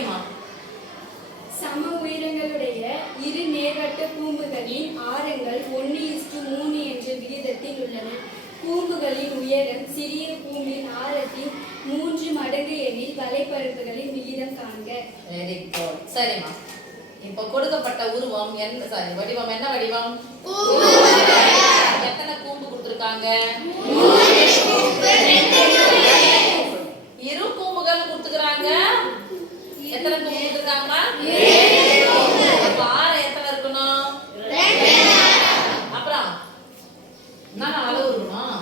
படிமா. சம உயரங்களுடைய இரு நேர்வட்ட கூம்புகளின் ஆரங்கள் 1:3 என்ற விகிதத்தில் உள்ளன. கூம்புகளின் உயரம் சிறிய கூம்பின் ஆரத்தின் 3 மடங்கு எனில் வலைப்பரப்புகளின் விகிதம் காண்க. Very good. சரிம்மா. இப்போ கொடுக்கப்பட்ட உருவம் வடிவம் என்ன வடிவம்? எத்தனை கூம்பு கொடுத்திருக்காங்க? இரு கூம்புகள் கொடுத்துக்கிறாங்க. எத்தனை கூம்பு கொடுத்திருக்காங்கம்மா? அப்ப ஆரம் எத்தனை இருக்கணும்? அப்புறம் என்ன அளவு இருக்கணும்?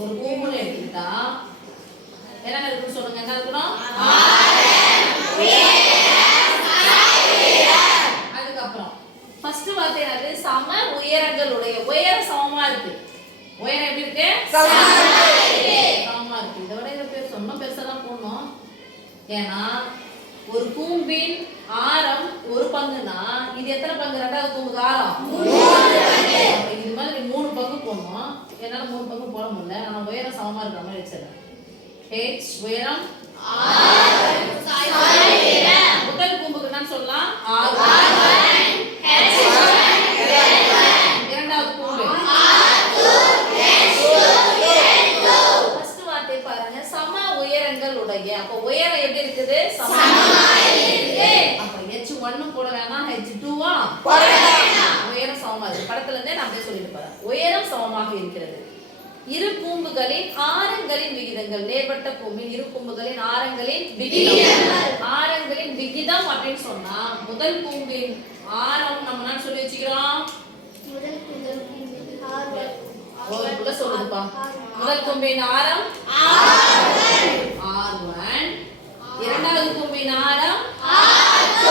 ஒரு கூம்புன்னு எடுத்துக்கிட்டா என்ன இருக்குன்னு சொல்லுங்க. என்ன இருக்கணும்? அதுக்கப்புறம் ஃபர்ஸ்ட் வார்த்தை அது சம உயரங்களுடைய. உயரம் சமமா இருக்கு. உயரம் எப்படி இருக்கு? சமமா இருக்கு. இதோட இந்த பேர் சொன்ன பெருசா தான் போடணும். ஏன்னா ஒரு கூம்பின் ஆரம் ஒரு பங்குனா இது எத்தனை பங்கு? ரெண்டாவது கூம்புக்கு ஆரம் இது மாதிரி 3 பங்கு போடணும். என்னால 3 பங்கு போட முடியல. ஆனா உயரம் சமமா இருக்கிற மாதிரி வச்சிடறேன். h உயரம் முதல் கூம்புக்கு என்னன்னு சொல்லலாம்? இரண்டாவது கூம்பு ஃபர்ஸ்ட் வார்த்தை பாருங்க சம உயரங்களுடைய. அப்ப உயரம் எப்படி இருக்குது? சமமா இருக்கு. அப்ப h1 போட வேணாம், h2 உயரம் சமமா இருக்கு. படத்துல இருந்தே நான் அப்படியே சொல்லிட்டு போறேன். உயரம் சமமாக இருக்கிறது. இரு கூம்புகளின் ஆரங்களின் விகிதங்கள். நேர்வட்ட கூம்பின் இரு கூம்புகளின் ஆரங்களின் விகிதம். ஆரங்களின் விகிதம் அப்படின்னு சொன்னா முதல் கூம்பின் ஆரம் நம்ம என்ன சொல்லி வச்சுக்கிறோம்? ஒரு சொல்லுதுப்பா. முதல் கூம்பின் ஆரம் R1, இரண்டாவது கூம்பின் ஆரம் R2.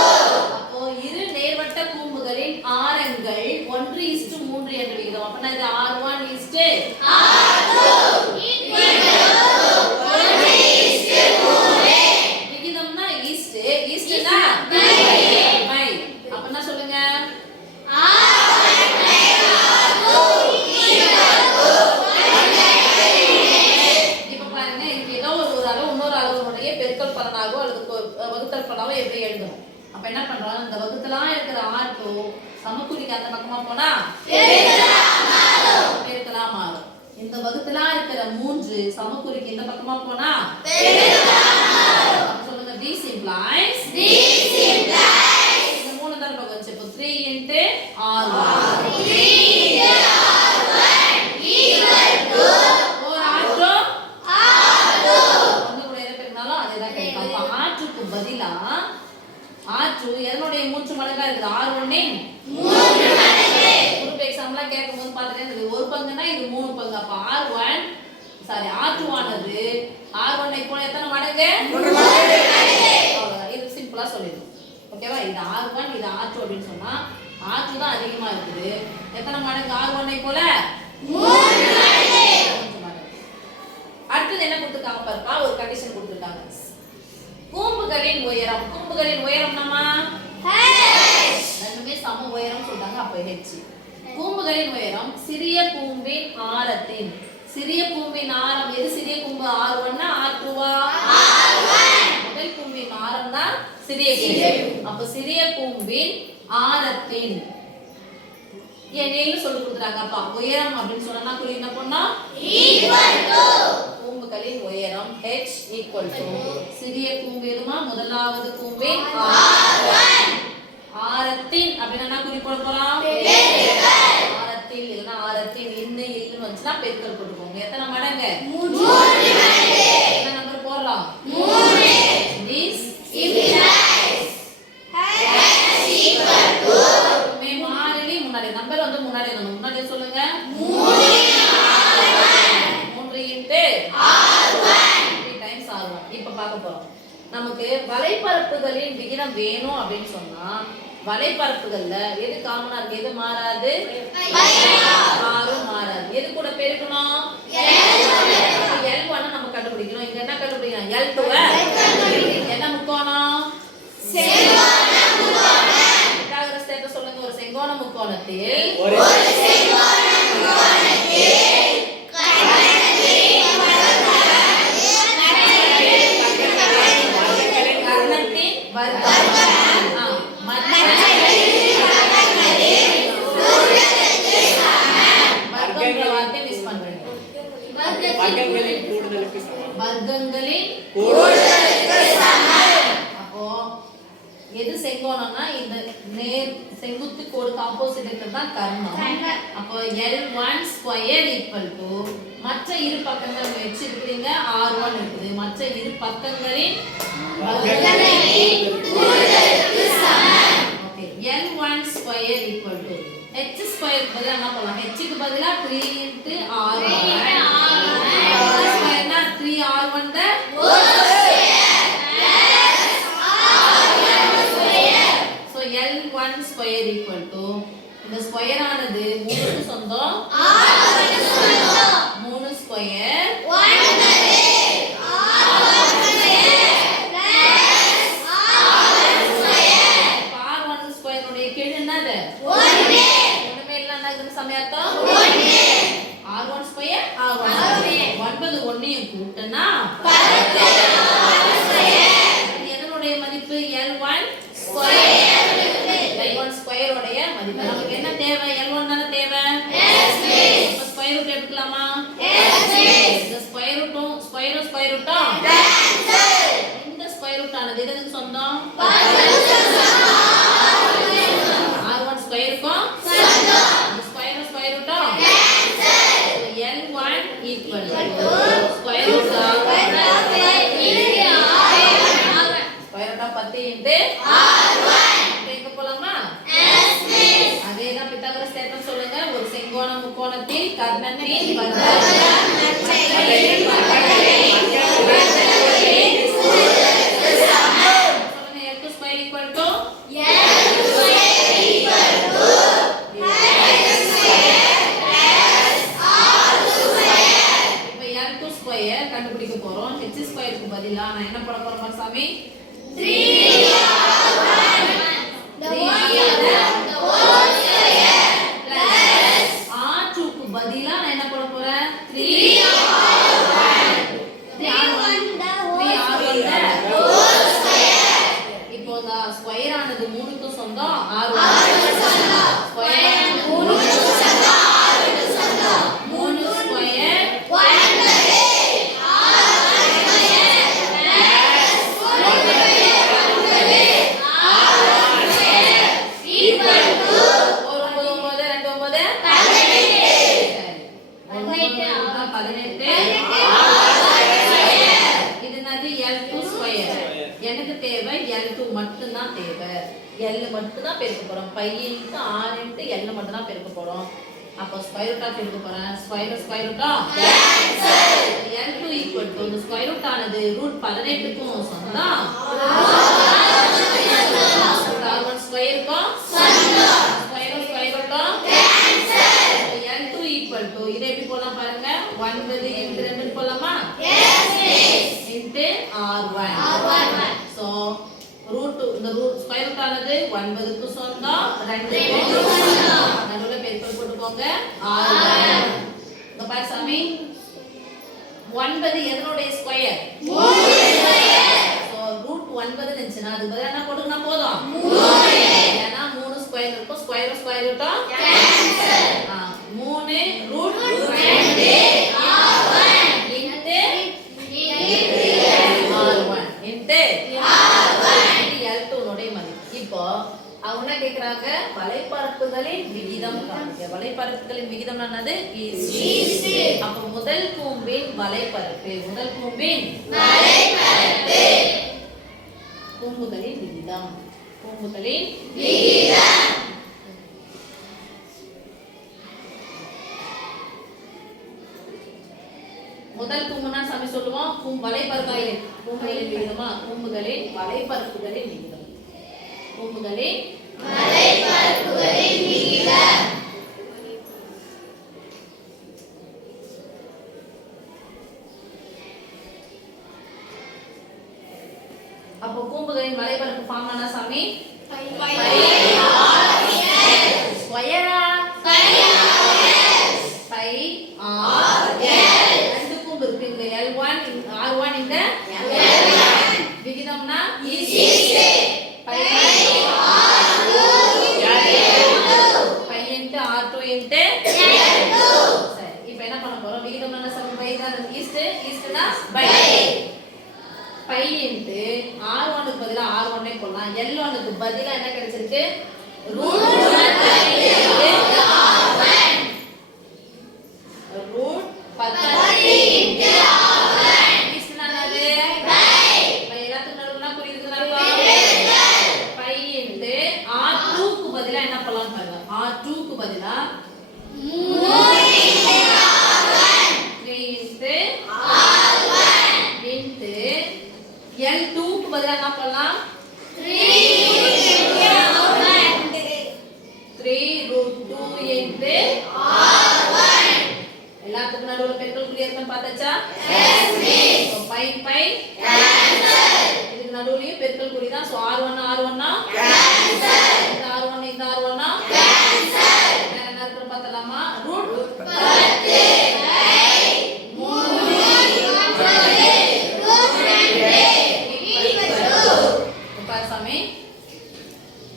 அப்போ இரு நேர்வட்ட கூம்புகளின் ஆரங்கள் 1:3 என்ற விகிதம். அப்பனா இது R1 விகிதம்னா ஈஸ்ட்னா பை. அப்பனா சொல்லுங்க இப்ப பாருங்க இதுக்கு ஏதோ ஒரு அளவு இன்னொரு அளவுடைய பெருக்கல் பலனாகவோ அல்லது வகுத்தல் பலனாகவோ எப்படி எழுதணும். அப்ப என்ன பண்றோம்? இந்த வகுத்தலாம் இருக்கிற R2 சமக்குறிக்கு அந்த பக்கமா போனா பெருக்கலா மாறும். இந்த வகுத்தலா இருக்கிற 3 சமக்குறிக்கு இந்த பக்கமா போனா சொல்லுங்க. this implies இந்த 3 தான் பக்கம் வச்சு 3 into R1 ஒண்ணு கூட எதை பெருக்கினாலும் அதே தான் கிடைக்கும். அப்ப R2க்கு பதிலா R2 எதனுடைய 3 மடங்கா இருக்குது? R1 இன் 3 மடங்கு. குரூப் எக்ஸாம்லாம் கேட்கும்போது பார்த்துட்டே இது ஒரு பங்குனா இது 3 பங்கு. அப்ப R2 ஆனது R1 ஐ போல எத்தனை மடங்கு? 3 மடங்கு. அவ்வளவுதான். இது சிம்பிளா சொல்லிடுங்க. ஓகேவா? இது R1 இது R2 அப்படினு சொன்னா R2 தான் அதிகமா இருக்குது. எத்தனை மடங்கு R1 ஐ போல? 3 மடங்கு. அடுத்து என்ன கொடுத்திருக்காங்க பாருங்க. ஒரு கண்டிஷன் கொடுத்திருக்காங்க. கூம்புகளின் உயரம். கூம்புகளின் உயரம் என்னமா? h. ரெண்டுமே சம உயரம் சொல்றாங்க. அப்ப h. கூம்புகளின் உயரம் சிறிய கூம்பின் ஆரத்தின். சிறிய கூம்பின் ஆரம் எது? சிறிய கூம்பு R1 R2 R1. முதல் கூம்பின் ஆரம் தான் சிறிய கூம்பு. அப்ப சிறிய கூம்பின் ஆரத்தின் என்னன்னு சொல்லி கொடுத்துறாங்க. அப்ப உயரம் அப்படின்னு சொன்னா குறி என்ன பண்ணா கூம்புகளின் உயரம் h சிறிய கூம்பு எதுமா? முதலாவது கூம்பின் ஆரத்தின் அப்படின்னா குறி போட போறோம். ஆரத்தில் இல்லனா ஆரத்தின் இன்ன இல்லன்னு வந்துச்சுனா பெருக்கல் போட்டுக்கோங்க. எத்தனை மடங்கு? 3 மடங்கு. என்ன நம்பர் போடலாம்? 3. this implies h மே மாறிலி முன்னாடி நம்பர் வந்து முன்னாடி சொல்லுங்க. 3 into R1 3 times R1. இப்ப பார்க்க போறோம். நமக்கு வலைப்பரப்புகளின் விகிதம் வேணும் அப்படின்னு சொன்னா வலைப்பரப்புகள்ல எது காமனா இருக்கு? எது மாறாது? மாறாது. எது கூட பெருக்கணும்? L1 நம்ம கண்டுபிடிக்கணும். இங்க என்ன கண்டுபிடிக்கணும்? L2 என்ன முக்கோணம்? செங்கோண முக்கோணம். பித்தாகரஸ் சொல்லுங்க. ஒரு செங்கோண முக்கோணத்தில் கர்ணத்தின் வர்க்கம்ன்ற வார்த்தை மிஸ் பண்றீங்க. வர்க்கங்களின் கூடுதலுக்கு சமம். வர்க்கங்களின் அப்போ எது செங்கோணம்னா இந்த நேர் செங்குத்து கோடு ஆப்போசிட் இருக்கிறது தான் கர்ணம். அப்போ L1 ஸ்கொயர் ஈக்குவல் டு மற்ற இரு பக்கங்கள் வச்சிருக்கீங்க R1 இருக்குது. மற்ற இரு பக்கங்களின் okay L1 square equal to H square பதிலா என்ன பண்ணலாம்? H க்கு பதிலா 3 * R1 ஸ்கொயர்னா 3R1 the L1 square equal to இந்த ஸ்கொயர் ஆனது 3 க்கு சொந்தம் 3 ஸ்கொயர் R1 ஸ்கொயர் உடைய கீழ் என்னது 1 ஒண்ணுமே இல்ல என்னது சமயத்தம் 1 R1 ஸ்கொயர் R1 9 ஒண்ணையும் கூட்டினா என்னுடைய மதிப்பு L1 ஸ்கொயர் L1 ஸ்கொயர் உடைய மதிப்பு. நமக்கு என்ன தேவை? L1 தான தேவை. அப்ப ஸ்கொயர் ரூட் எடுக்கலாமா? இந்த ஸ்கொயர் ரூட்டும் ஸ்கொயர் ரூட்டும் இந்த ஸ்கொயர் ரூட் ஆனது எதுக்கு சொந்தம்? R1 ஸ்கொயருக்கும் இந்த ஸ்கொயர் ரூட்டும் L1 equal to square root of square root of 10 into எங்க போலாமா? அதேதான் பித்தாகரஸ் தேற்றம் சொல்லுங்க. ஒரு செங்கோண முக்கோணத்தில் கர்ணத்தின் சொல்லுங்க L2 ஸ்கொயர் ஈக்குவல் டு இப்போ L2 ஸ்கொயர் கண்டுபிடிக்க போறோம். H ஸ்கொயருக்கு பதிலா நான் என்ன போட போறேன் சாமி? 3R2க்கு பதிலா நான் என்ன போட போறேன்? 3R1 இப்போ ஸ்கொயர் ஆனது 3 க்கு சொந்தம் R1 ஸ்கொயர் 3 ஸ்கொயர் எனக்கு தேவை L2 மட்டும் தான் தேவை. L மட்டும் தான் பெருக்க போறோம். π * R * L மட்டும் தான் பெருக்க போறோம். அப்போ ஸ்கொயர் ரூட் ஆஃப் எடுக்க போறேன். Square root of L2 equal to இந்த ஸ்கொயர் ரூட் ஆனது ரூட் 18க்கும் சொந்தம் R1 ஸ்கொயருக்கும் square root of L2 equal to இதை எப்படி போலாம் பாருங்க. 9 × 2 போலாமா? இன்டு R1 சோ ரூட் இந்த ரூட் ஸ்கொயர் ரூட் ஆனது 9 க்கு சொந்தம் 2 க்கு சொந்தம். நடுவுல பெருக்கல் போட்டுக்கோங்க R1. இந்த பாரு சாமி 9 எதனுடைய ஸ்கொயர்? 3 ஸ்கொயர். சோ ரூட் 9 இருந்துச்சுனா அது பதிலா என்ன போட்டுனா போதும் 3. ஏனா 3 ஸ்கொயர் இருக்கும். Square root cancel. 3 root 2 R1 into R1 into L2 உடைய மதிப்பு. இப்போ அவங்க என்ன கேக்குறாங்க? வளைபரப்புகளின் விகிதம் காண்க. வளைபரப்புகளின் விகிதம் என்னது? அப்ப முதல் கூம்பின் வளைபரப்பு கூம்புகளின் விகிதம் முதல் கூம்புனா சாமி சொல்லுவோம் வளைபரப்புகளின் கூம்புகளின் விகிதமா? கூம்புகளின் வளைபரப்புகளின் விகிதம் அப்போ கூம்புகளின் வளைபரப்பு ஃபார்ம் என்ன சாமி? ஸ்கொயரா ரெண்டு கூம்பு இருக்கு. இங்க L1 R1 இந்த விகிதம்னா L1க்கு பதிலா என்ன கிடைச்சிருக்கு root 10 into r1 is என்னது பை எல்லாத்துக்கும் நடுவுல புரியுதுங்களாப்பா பை into r2க்கு பதிலா என்ன பண்ணலாம் பாருங்க r2க்கு பதிலா 3 into r1 into L2க்கு பதிலா என்ன பண்ணலாம் 3 root 2 into r1 எல்லாத்துக்கும் நடுவுல பெருக்கல் குறி இருக்குன்னு பார்த்தாச்சா yes miss so by by cancel இதுக்கு நடுவுலயும் பெருக்கல் குறி தான் சோ r1 r1 கேன்சல் இந்த r1 இந்த r1 கேன்சல் வேற என்ன இருக்குன்னு பார்த்தலாமா root 10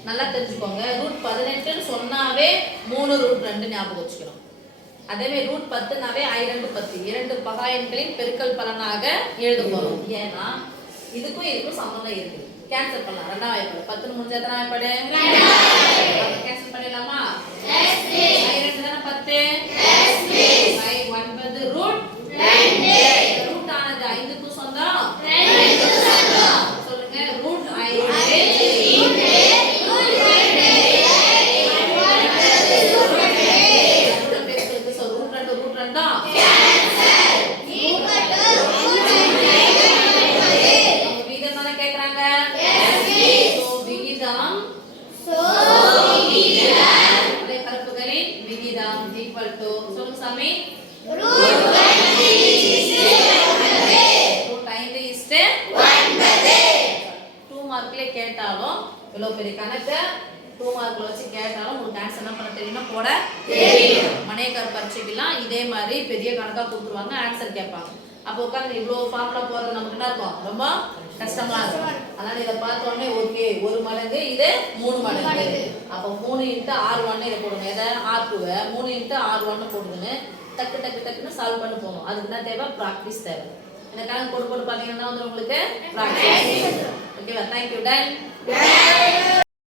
நல்லா தெரிஞ்சுக்கோங்க ரூட் 18 ன்னு சொன்னாவே 3 ரூட் 2 ஞாபகம் வச்சுக்கணும். அதேவே ரூட் 10 னாவே i2 10 இரண்டு பகா எண்களின் பெருக்கல் பலனாக எழுத போறோம். ஏன்னா இதுக்கும் இதுக்கும் சம்பந்தம் இருக்கு. கேன்சல் பண்ணலாம். ரெண்டாவது வாய்ப்பாடு 10 ன்னு முடிஞ்சா எத்தனை வாய்ப்பாடு? ரெண்டாவது. கேன்சல் பண்ணிடலாமா? Yes miss. i2 தான 10? Yes miss. i9 root 2. Root ஆனது 5 க்கு சொந்தம் 2 க்கு சொந்தம். சொல்லுங்க ரூட் i2 கேட்டாலும் இவ்வளவு பெரிய கணக்கு 2 மார்க்ல வச்சு கேட்டாலும் உங்களுக்கு ஆன்சர் என்ன பண்ண தெரியும்னா போட தெரியும். மணியக்கார் பரீட்சைக்குலாம் இதே மாதிரி பெரிய கணக்கா கொடுத்துருவாங்க ஆன்சர் கேட்பாங்க. அப்போ உட்காந்து இவ்வளவு ஃபார்முலா போறது நமக்கு என்ன இருக்கும் ரொம்ப கஷ்டமா இருக்கும். அதனால இதை பார்த்த உடனே ஓகே 1 மடங்கு இது 3 மடங்கு அப்போ 3 into r1 இதை போடுங்க. இதை r2 3 into r1 போடுதுன்னு டக்கு டக்கு டக்குன்னு சால்வ் பண்ணி போகணும். அதுக்கு என்ன தேவை ப்ராக்டிஸ் தேவை. இந்த கணக்கு போட்டு போட்டு பார்த்தீங்கன்னா வந்து உங்களுக்கு ப்ராக்டிஸ். ஓகேவா? Thank you ton.